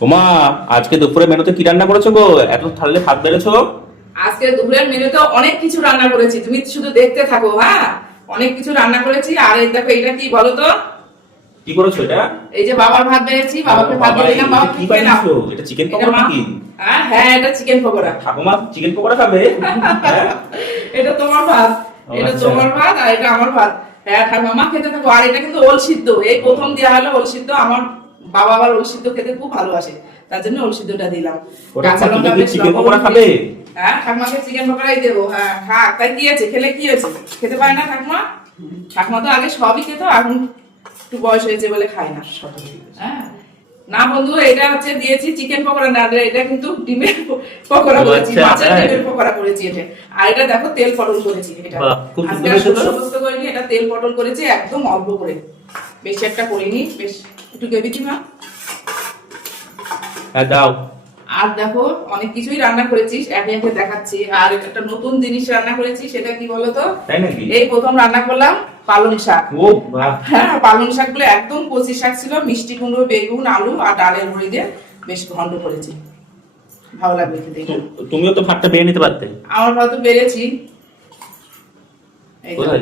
ওমা, আজকে দুপুরে মেনুতে কি রান্না করেছো গো? এত থালে ভাত বেড়েছো। আজকে দুপুরের মেনুতে অনেক কিছু রান্না করেছি, তুমি শুধু দেখতে থাকো। হ্যাঁ, অনেক কিছু রান্না করেছি। আর এই দেখো, এটা কি বলো তো? কি করেছো এটা? এই যে বাবার ভাত বেড়েছি, বাবাকে ভাত দিয়ে দিলাম। বাবা কি কি খেয়ে নাও। বানিয়েছো? এটা চিকেন পকোড়া নাকি? হ্যাঁ, এটা চিকেন পকোড়া। ঠাকুমা চিকেন পকোড়া খাবে? হ্যাঁ? এটা তোমার ভাত, এটা আচ্ছা। তোমার ভাত, আর এটা আমার ভাত। হ্যাঁ ঠাকুমা, খেতে থাকো। আর এটা কিন্তু ওল সিদ্ধ, এই প্রথম দেওয়া হলো ওল সিদ্ধ। আমার বাবা আবার ওল সিদ্ধ খেতে খুব ভালোবাসে, তার জন্য ওল সিদ্ধটা দিলাম। ওটা কাঁচা লঙ্কা তুমি বেশ চিকেন লবণ পকোড়া দিয়ে- খাবে? হ্যাঁ, ঠাকুমাকে চিকেন পকোড়াই দেবো। হ্যাঁ খাক, তাই কি আছে, খেলে কি হয়েছে? খেতে পারে না ঠাকুমা? ঠাকুমা তো আগে সবই খেত, এখন একটু বয়স হয়েছে বলে খায় না। হ্যাঁ না বন্ধু, এটা হচ্ছে দিয়েছি চিকেন পকোড়া না, এটা কিন্তু ডিমের পকোড়া ও করেছি, আচ্ছা, মাছের তাই? ডিমের পকোড়া করেছি এটা। আর এটা দেখো তেল পটল করেছি। এটা বাহ, খুব আজকে সুন্দর হয়েছে তো। সমস্ত করিনি, এটা তেল পটল করেছি একদম অল্প করে, বেশি একটা করিনি। বেশ একটু কেবিছি মা। হ্যাঁ দাও। আর দেখো অনেক কিছুই রান্না করেছিস, একে একে দেখাচ্ছি। আর একটা নতুন জিনিস রান্না করেছি, সেটা কি বলতো? তাই নাকি? এই প্রথম রান্না করলাম পালং শাক। ও বাহ। হ্যাঁ, পালং শাকগুলো একদম কচি শাক ছিল, মিষ্টি কুমড়ো, বেগুন, আলু আর ডালের বড়ি দিয়ে বেশ ঘন্ট করেছি। ভালো লাগবে খেতে এটা। তুমিও তো ভাতটা বেড়ে নিতে পারতে। আমার হয়তো পেরেছি। এই যে- কোথায়?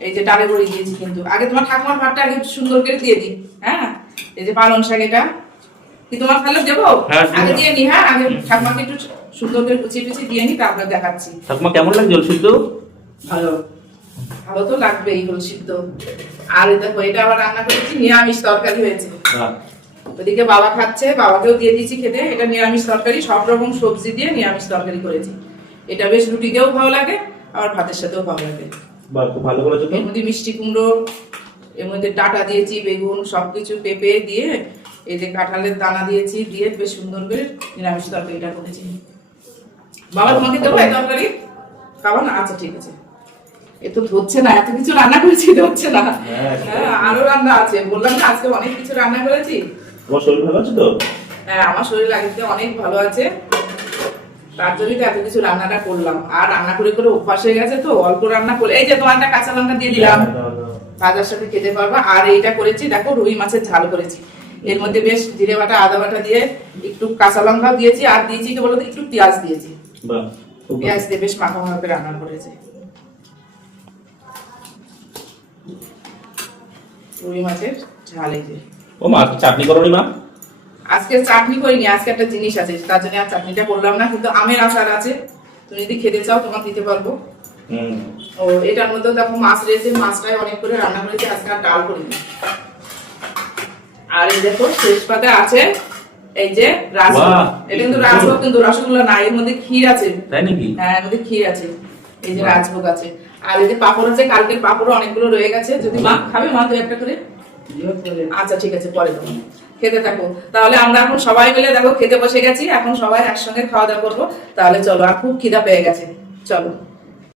এই যে ডালের বড়ি দিয়েছি, কিন্তু আগে তোমার ঠাকুমার ভাতটা আগে সুন্দর করে দিয়ে দিই। হ্যাঁ, এই যে পালং শাক, এটা কি তোমার তাহলে দেবো? হ্যাঁ, দিও আগে না। দিয়ে নি। হ্যাঁ, আগে ঠাকুমাকে একটু সুন্দর করে কুচিয়ে টুচিয়ে দিয়ে নি, তারপরে দেখাচ্ছি। ঠাকুমা কেমন লাগে জল সিদ্ধ? ভালো, ভালো তো লাগবেই হল সিদ্ধ। আর এই দেখো, এটা আবার রান্না করেছি, নিরামিষ তরকারি হয়েছে। বাহ। ওদিকে বাবা খাচ্ছে, বাবাকেও দিয়ে দিয়েছি খেতে। এটা নিরামিষ তরকারি, সব রকম সবজি দিয়ে নিরামিষ তরকারি করেছি। এটা বেশ রুটিতেও ভালো লাগে, আবার ভাতের সাথেও ভালো লাগে। বাহ, খুব ভালো করেছো তো। এর মধ্যে মিষ্টি কুমড়ো, এর মধ্যে ডাটা দিয়েছি, বেগুন, সবকিছু পেঁপে দিয়ে, এই যে কাঁঠালের দানা দিয়েছি, দিয়ে বেশ সুন্দর করে নিরামিষ তরকারিটা করেছি। বাবা তোমাকে দেবো এই তরকারি? খাবো না? আচ্ছা ঠিক আছে। এ তো ধরছে না, এত কিছু রান্না করেছি, ধরছে না। হ্যাঁ। হ্যাঁ, আরো রান্না আছে, বললাম না আজকে অনেক কিছু রান্না করেছি। তোমার শরীর ভালো আছে তো? হ্যাঁ, আমার শরীর আজকে অনেক ভালো আছে, তার জন্যই তো এত কিছু রান্নাটা করলাম। আর রান্না করে করে অভ্যাস হয়ে গেছে, তো অল্প রান্না করে। এই যে তোমার একটা কাঁচা লঙ্কা দিয়ে দিলাম, দাও, দাও। ভাজার সাথে খেতে পারবা। আর এইটা করেছি দেখো, রুই মাছের ঝাল করেছি। এর মধ্যে বেশ জিরে বাটা, আদা বাটা দিয়ে, একটু কাঁচা লঙ্কা দিয়েছি, আর দিয়েছি কি বলতো, একটু পেঁয়াজ দিয়েছি। বাহ, খুব ভালো। পেঁয়াজ দিয়ে বেশ মাখা মাখা করে রান্না করেছি। রুই মাছের ঝাল। এই যে ও মা, আজকে চাটনি করোনি মা? আজকে চাটনি করিনি, আজকে একটা জিনিস আছে, তার জন্য আর চাটনিটা করলাম না। কিন্তু আমের আচার আছে, তুমি যদি খেতে চাও তোমার দিতে পারবো। হুম। ও এটার মধ্যে দেখো মাছ রয়েছে, মাছটাই অনেক করে রান্না করেছি, আজকে আর ডাল করিনি। আর এই দেখো শেষ পাতে আছে এই যে রাজভোগ। বাহ, এটা কিন্তু কি রাজভোগ, সুন্দর। কিন্তু রসগোল্লা না, এর মধ্যে ক্ষীর আছে। তাই নাকি? হ্যাঁ, এর মধ্যে ক্ষীর আছে। এই যে বাহ। রাজভোগ আছে। আর এই যে পাপড় আছে, কালকের পাপড় অনেকগুলো রয়ে গেছে। যদি মা খাবে, মা তো একটা করে। আচ্ছা ঠিক আছে, পরে দেবো। খেতে থাকো তাহলে। আমরা এখন সবাই মিলে দেখো খেতে বসে গেছি, এখন সবাই একসঙ্গে খাওয়া দাওয়া করবো। তাহলে চলো, আর খুব খিদা পেয়ে গেছে, চলো।